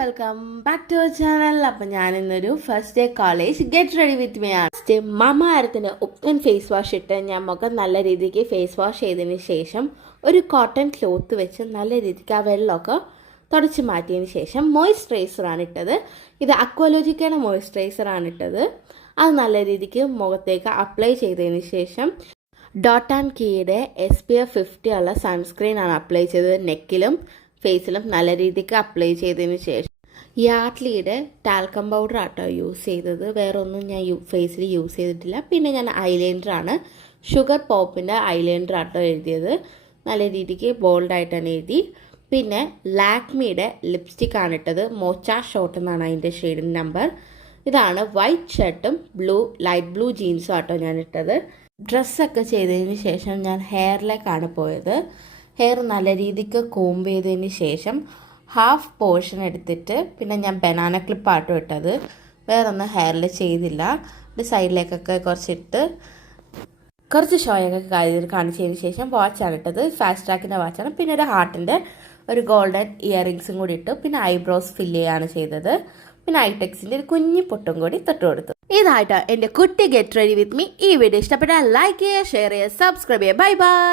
Welcome back to our channel. അപ്പം ഞാനിന്നൊരു first day college get ready with me ആണ്. First മമ്മ അരത്തിന് ഉപ്പൻ ഫേസ് വാഷ് ഇട്ട് ഞാൻ മുഖം നല്ല രീതിക്ക് ഫേസ് വാഷ് ചെയ്തതിന് ശേഷം ഒരു കോട്ടൺ ക്ലോത്ത് വെച്ച് നല്ല രീതിക്ക് ആ വെള്ളമൊക്കെ തുടച്ച് മാറ്റിയതിന് ശേഷം മോയ്സ്ചറൈസറാണ് ഇട്ടത്. ഇത് അക്വാലോജിക്കയുടെ മോയ്സ്ചറൈസറാണ് ഇട്ടത്. അത് നല്ല രീതിക്ക് മുഖത്തേക്ക് അപ്ലൈ ചെയ്തതിന് ശേഷം ഡോട്ട് ആൻഡ് കീയുടെ SPF 50 ഉള്ള സൺസ്ക്രീനാണ് അപ്ലൈ ചെയ്തത്. നെക്കിലും ഫേസിലും നല്ല രീതിക്ക് അപ്ലൈ ചെയ്തതിന് ശേഷം യാഡ്ലിയുടെ ടാൽക്കം പൗഡർ ആട്ടോ യൂസ് ചെയ്തത്. വേറെ ഒന്നും ഞാൻ ഫേസിൽ യൂസ് ചെയ്തിട്ടില്ല. പിന്നെ ഞാൻ ഐലൈനറാണ് ഷുഗർ പോപ്പിൻ്റെ ഐലൈനർ ആട്ടോ എഴുതിയത്. നല്ല രീതിക്ക് ബോൾഡായിട്ടാണ് എഴുതി. പിന്നെ ലാക്മിയുടെ ലിപ്സ്റ്റിക്കാണ് ഇട്ടത്. മോച്ച ഷോട്ട് എന്നാണ് അതിൻ്റെ ഷെയ്ഡിൻ്റെ നമ്പർ. ഇതാണ് വൈറ്റ് ഷർട്ടും ലൈറ്റ് ബ്ലൂ ജീൻസും ആട്ടോ ഞാൻ ഇട്ടത്. ഡ്രസ്സൊക്കെ ചെയ്തതിന് ശേഷം ഞാൻ ഹെയറിലേക്കാണ് പോയത്. ഹെയർ നല്ല രീതിക്ക് കോംബ് ചെയ്തതിന് ശേഷം ഹാഫ് പോർഷൻ എടുത്തിട്ട് പിന്നെ ഞാൻ ബനാന ക്ലിപ്പാട്ടോ ഇട്ടത്. വേറൊന്നും ഹെയറിൽ ചെയ്തില്ല. ഒരു സൈഡിലേക്കൊക്കെ കുറച്ച് ഷോയൊക്കെ കാണിച്ചതിന് ശേഷം വാച്ചാണ് ഇട്ടത്. ഫാസ്റ്റ് ട്രാക്കിൻ്റെ വാച്ചാണ്. പിന്നെ ഒരു ഹാർട്ടിൻ്റെ ഒരു ഗോൾഡൻ ഇയറിങ്സും കൂടി ഇട്ടു. പിന്നെ ഐബ്രോസ് ഫില്ല് ചെയ്യാണ് ചെയ്തത്. പിന്നെ ഐടെക്സിൻ്റെ ഒരു കുഞ്ഞി പൊട്ടും കൂടി തൊട്ട് കൊടുത്തു. ഇതായിട്ടോ എൻ്റെ കുട്ടി ഗെറ്റ് റെഡി വിത്ത് മീ. ഈ വീഡിയോ ഇഷ്ടപ്പെട്ടാൽ ലൈക്ക് ചെയ്യുക, ഷെയർ ചെയ്യുക, സബ്സ്ക്രൈബ് ചെയ്യുക. Bye bye.